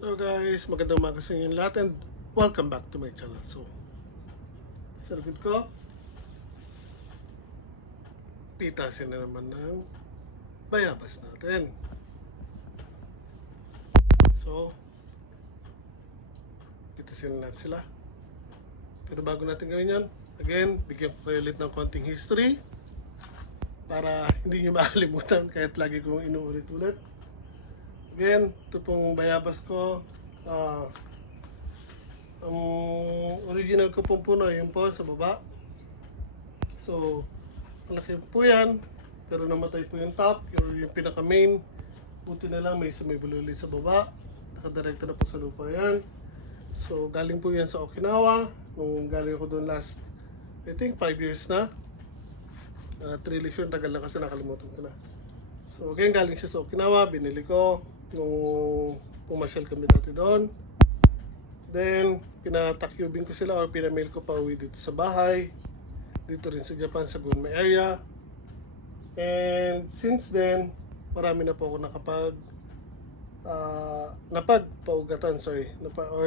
Hello guys, magandang umaga sa inyo lahat and welcome back to my channel. So, sa likod ko, pitasin na naman ng bayabas natin. So, pitasin na natin sila. Pero bago natin gawin yan, again, bigyan ko kayo ulit ng konting history para hindi nyo makalimutan kahit lagi kong inuulit-ulit. Again, ito pong bayabas ko. Ang original ko pong puno yung po sa baba. So, malaki po yan. Pero namatay po yung top, yung pinaka main. Buti na lang may bululi sa baba. Nakadirekta na po sa lupa yan. So, galing po yan sa Okinawa. Nung galing ako doon last, I think 5 years na. Really sure, tagal na kasi nakalimutan ko na. So, again, galing siya sa Okinawa. Binili ko nung pumasyal kami dati doon. Then, pinatakubing ko sila or pinamail ko pa uwi dito sa bahay. Dito rin sa Japan, sa Gunma area. And since then, marami na po ako napagpaugatan,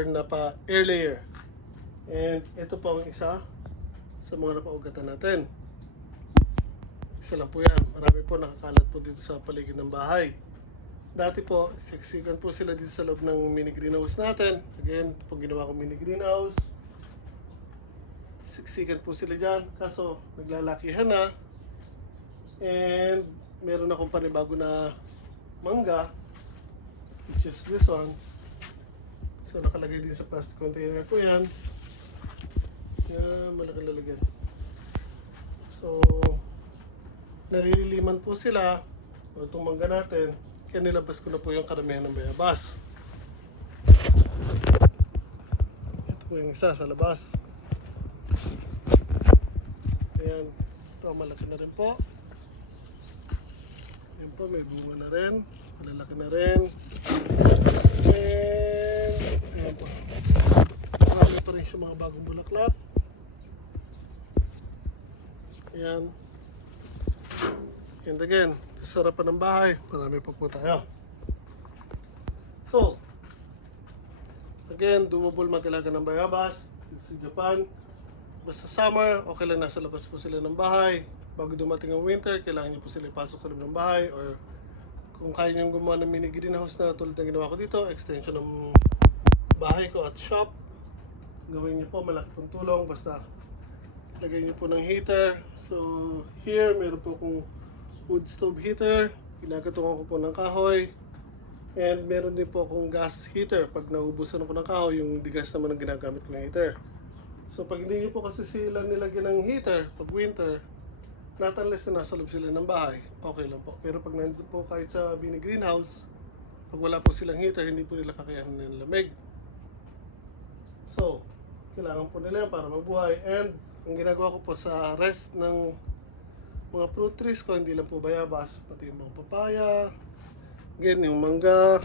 napa-air layer. And ito po ang isa sa mga napaugatan natin. Isa lang po yan. Marami po nakakalat po dito sa paligid ng bahay. Dati po, siksikan po sila dito sa loob ng mini greenhouse natin. Again, ito po ginawa ko mini greenhouse. Siksikan po sila dyan. Kaso, naglalakihan na. And, meron akong panibago na mangga. Which is this one. So, nakalagay din sa plastic container ko yan. Yan, malaking lalagyan. So, naliliman po sila. Itong mangga natin. Kaya nilabas ko na po yung karamihan ng bayabas. Ito po yung isa sa labas. Ayan. Ito, malaki na rin po. Ayan po, may bunga na rin. Malalaki na rin. And, ayan po. Marami pa rin siya mga bagong bulaklak. Ayan. And again, sa harapan ng bahay, marami pa po tayo. So, again, doable mag-alaga ng bayabas dito sa Japan. Basta summer, okay lang nasa labas po sila ng bahay. Bago dumating ang winter, kailangan nyo po sila ipasok sa loob ng bahay. Or kung kaya nyo gumawa ng mini greenhouse na tulad ng ginawa ko dito, extension ng bahay ko at shop, gawin nyo po, malaki pong tulong. Basta lagay nyo po ng heater. So, here, meron po akong wood stove heater, ginagatungan ko po ng kahoy, and meron din po akong gas heater. Pag naubusan ako ng kahoy, yung digas naman ang ginagamit ko ng heater. So pag hindi nyo po kasi sila nilagyan ng heater pag winter, not unless na nasa loob sila ng bahay, okay lang po. Pero pag nandito po kahit sa mini greenhouse, pag wala po silang heater, hindi po nila kakayanin ng lamig. So kailangan po nila yan para mabuhay. And ang ginagawa ko po sa rest ng mga fruit trees ko, hindi lang po bayabas, pati yung mga papaya, again, yung mangga,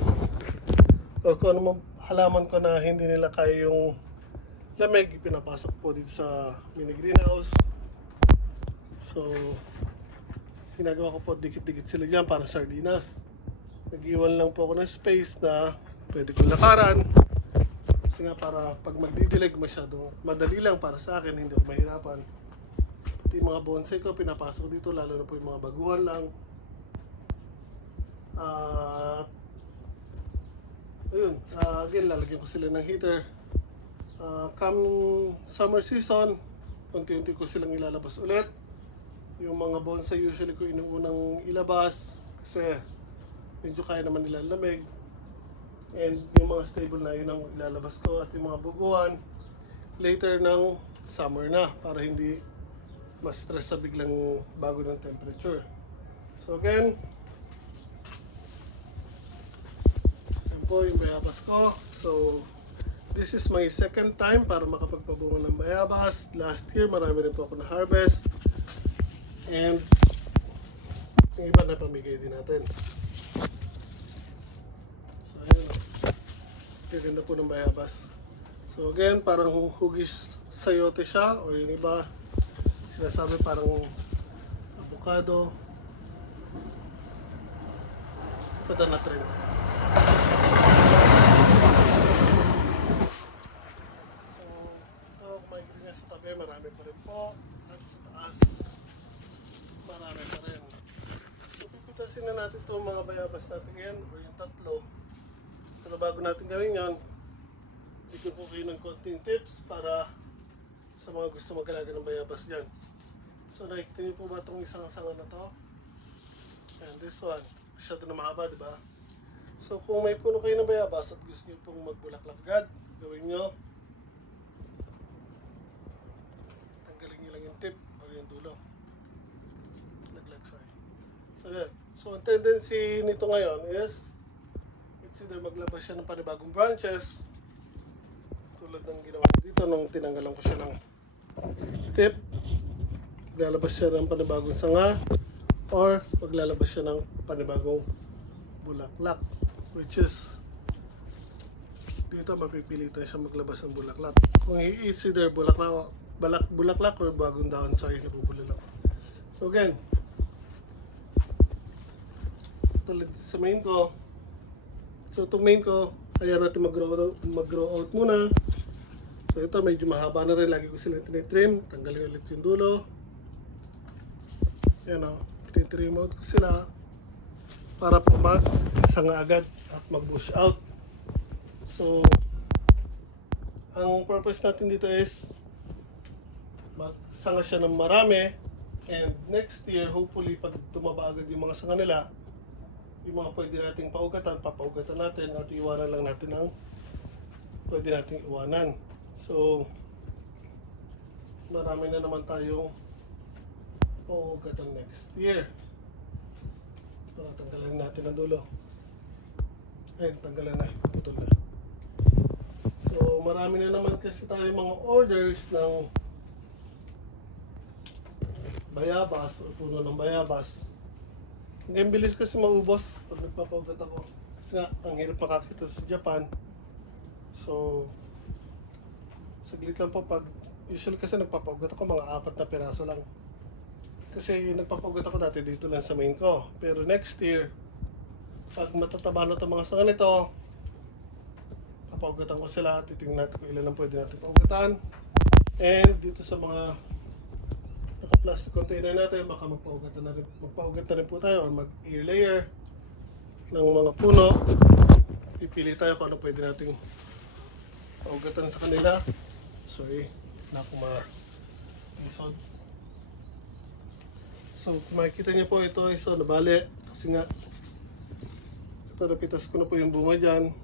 o kung ano mga halaman ko na hindi nila kaya yung lamig, pinapasok po dito sa mini greenhouse. So, ginagawa ko po, dikit-dikit sila dyan para sardinas. Nag-iwan lang po ako ng space na pwede kong lakaran. Kasi nga para pag magdidilig, masyado madali lang para sa akin, hindi ako mahirapan. Yung mga bonsai ko, pinapasok dito, lalo na po yung mga baguhan lang. Again, lalagyan ko sila ng heater. Come summer season, unti-unti ko silang ilalabas ulit. Yung mga bonsai usually ko inuunang ilabas kasi medyo kaya naman nila lamig. And yung mga stable na yun ang ilalabas ko, at yung mga baguhan later ng summer na para hindi mas stress sa biglang bago ng temperature. So again, yan po yung bayabas ko. So this is my second time para makapagpabunga ng bayabas. Last year marami rin po ako na harvest, and yung iba na pamigay din natin. So ayan o, gaganda po ng bayabas. So again, parang hugis sayote siya, o yung iba sinasabi parang avocado. Ito na trend. natin itong mga bayabas natin ngayon, o yung tatlo. Pero bago natin gawin yan, bigyan ko kayo ng konting tips para sa mga gusto mag-alaga ng bayabas dyan. So nakikita niyo po ba itong isang sanga na to? And this one, masyado na mahaba, di ba? So kung may puno kayo ng bayabas at gusto niyo pong magbulaklak agad, gawin nyo. Tanggalin nyo lang yung tip o yung dulo. Laglag, sorry. So yan. So ang tendency nito ngayon is it's either maglabas siya ng panibagong branches tulad ng ginawa ko dito nung tinanggalan ko siya ng tip. Maglalabas siya ng panibagong sanga or maglalabas siya ng panibagong bulaklak, which is dito mapipilitan siya maglabas ng bulaklak. Kung it's either bulaklak or bagong dahon, sorry, nabubulol ako. So again, tulad sa main ko, so itong main ko, kaya natin mag-grow out muna. So ito medyo mahaba na rin, lagi ko silang tinitrim, tanggalin ulit yung dulo. Yan o, tinitrim out ko sila para po mag-sanga agad at mag-bush out. So ang purpose natin dito is magsanga siya ng marami, and next year hopefully pag tumaba agad yung mga sanga nila, yung mga pwede nating paugatan, papaugatan natin at iwanan lang natin ang pwede nating iwanan. So marami na naman tayong paugatan next year. Para tanggalan natin ang dulo. Ayun, tanggalan na, putol na. So marami na naman kasi tayo mga orders ng bayabas o puno ng bayabas. Ang bilis kasi maubos pag nagpapaugat ako. Kasi nga, ang hirap makakita sa Japan. So, saglit lang po pag, usually kasi nagpapaugat ako mga 4 na piraso lang. Kasi nagpapaugat ako dati dito lang sa main ko. Pero next year, pag matataba na itong mga sanga nito, papaugatan ko sila, titingnan natin kung ilan ang pwede natin paugatan. And dito sa mga naka-plastic container natin, baka magpaugat na rin po tayo or mag-ear layer ng mga puno. Pipili tayo kung ano pwede nating paugatan sa kanila. Sorry, na akong ma-isod. So kung makikita niyo po, ito is nabali kasi nga ito, napitas ko na po yung bunga dyan.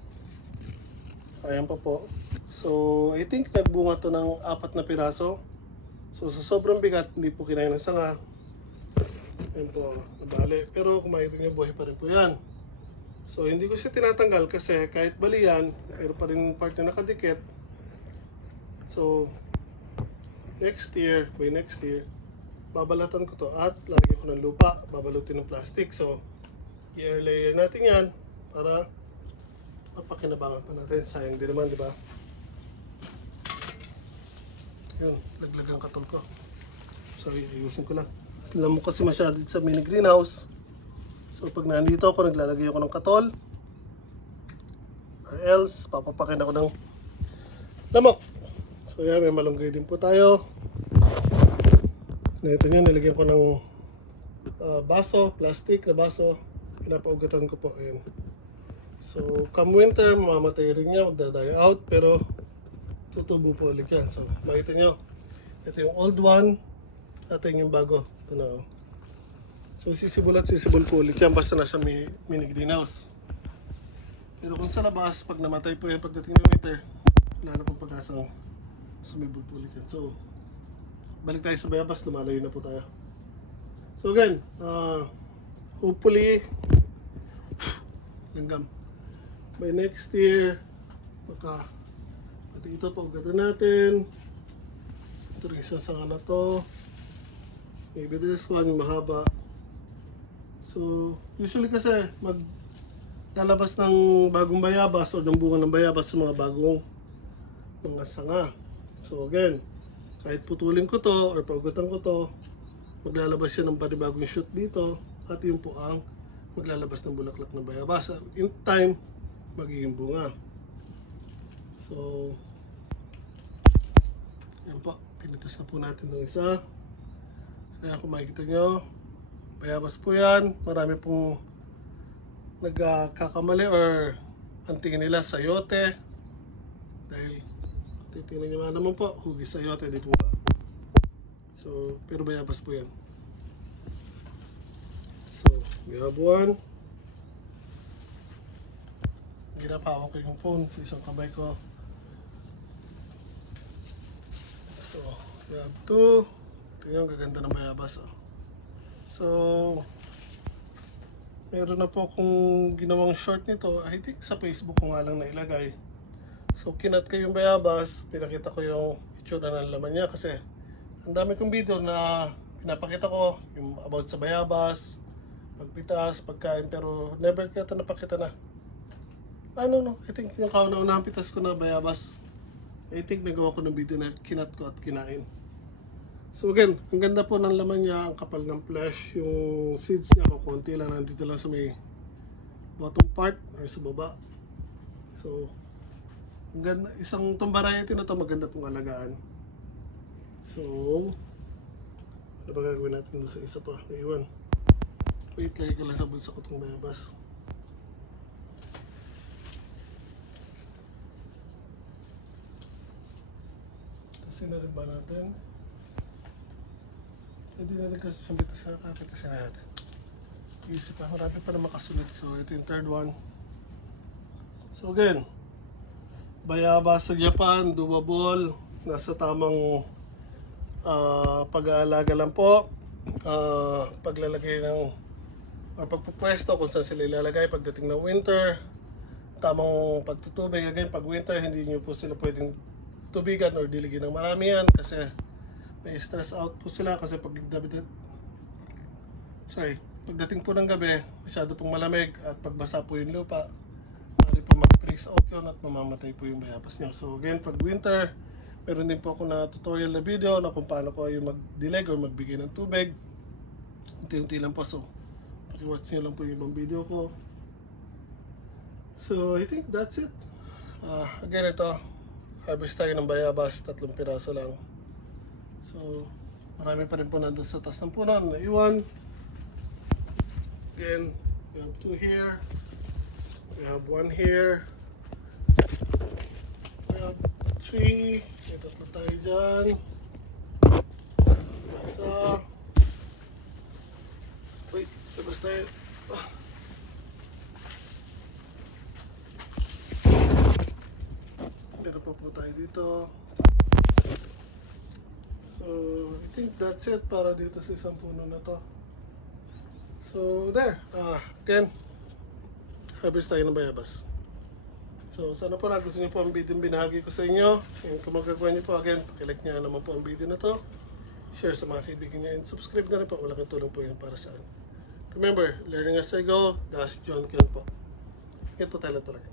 Ayan pa po. So I think nagbunga to ng 4 na piraso. So sa sobrang bigat, hindi po kinaya ng sanga. Ayan po, nabali. Pero kung makikita niyo, buhay pa rin po yan. So hindi ko siya tinatanggal kasi kahit bali yan, pero pa rin part na nakadikit. So next year, babalatan ko to at lalagyan ko ng lupa, babalutin ng plastic. So i-air layer natin yan para mapakinabangan pa natin. Sayang din naman, di ba? Yun, laglag ang katol ko. Sorry, ayusin ko lang. Alam mo kasi masyado sa mini greenhouse. So pag nandito ako, naglalagay ako ng katol. Or else, papapakin ako ng lamok. So yan, may malunggay din po tayo. Ito nyo, nilagyan ko ng baso, plastic na baso. Pinapaugatan ko po. Ayan. So come winter, mamamatay rin niya, magda-die out. Pero tutubo po ulit yan. So makita nyo, ito yung old one, at yung bago. Ito na. So sisibol po ulit yan basta nasa mini greenhouse. Pero kung sa labas, pag namatay po yan pagdating ng winter, wala na pong pag-asang sumibol po ulit yan. So balik tayo sa bayabas, lumalayo na po tayo. So again, hopefully langgam by next year, baka pati ito paugatan natin. Ito rin isang sanga na to. Maybe this one mahaba. So usually kasi maglalabas ng bagong bayabas o ng bunga ng bayabas sa mga bagong mga sanga. So again, kahit putulin ko to or paugatan ko to, maglalabas siya ng panibagong shoot dito at yun po ang maglalabas ng bulaklak ng bayabas. In time, magiging bunga. So yan po, pinitas na po natin ng isa. Kaya kung makikita nyo, bayabas po yan. Marami pong nagkakamali or ang tingin nila sayote. Dahil titingnan nyo nga naman po, hugis sayote, di po ba? So, pero bayabas po yan. So, we have one. Ginapawak ko yung phone sa isang kamay ko. So, we have two. Tingnan, gaganda ng bayabas. Oh. So, meron na po akong ginawang short nito. I think sa Facebook ko nga lang nailagay. So, kinat ko yung bayabas. Pinakita ko yung itsura ng laman niya kasi ang dami kong video na pinapakita ko yung about sa bayabas, pagpitas, pagkain, pero never kita napakita na. No, I think yung kauna-unahang pitas ko na bayabas, I think nagawa ko ng video na kinat ko at kinain. So again, ang ganda po ng laman niya, ang kapal ng flesh, yung seeds niya ko konti lang, nandito lang sa may bottom part or sa baba. So, ang ganda, isang itong variety na to maganda pong alagaan. So, ano ba gagawin natin doon sa isa pa? Naiwan. Wait, lagay ko lang sa bulsa ko itong bayabas. Kasi na rin ba natin? Hindi na rin kasi siyang kapitasin natin. Isip pa, marami pa na makasulit. So, ito yung third one. So again, bayabas sa Japan, doable, nasa tamang pag-aalaga lang po. Paglalagay ng or pagpupwesto kung saan sila ilalagay pagdating ng winter, tamang pagtutubig. Again, pag winter, hindi nyo po sila pwedeng tubigan or diligin ng marami yan kasi may stress out po sila kasi pagdating po ng gabi, masyado pong malamig at pagbasa po yung lupa, maaari po mag-freeze out yun at mamamatay po yung bayabas nyo. So again, pag winter, meron din po ako na tutorial na video na kung paano ko yung mag-dilig or magbigay ng tubig. Unti-unti lang po. So, pakiwatch nyo lang po yung ibang video ko. So, I think that's it. Again, ito, harvest tayo ng bayabas, 3 piraso lang. So, marami pa rin po nandun sa taas ng puno na iwan. Again, we have 2 here. We have 1 here. We have 3. May 3 tayo dyan. Isa. Wait, labas tayo. Meron pa po tayo dito. So, I think that's it para dito sa isang puno na to. So, there. Again, harvest tayo ng bayabas. So, sana po nagustuhan niyo po ang video binahagi ko sa inyo. And kung magagawa niyo po, again, pakilike niyo naman po ang video na to. Share sa mga kaibigan niyo and subscribe na rin po. Malaking tulong po yun para sa akin. Remember, learning as I go, that's John Ken po. Ingat po tayo talaga.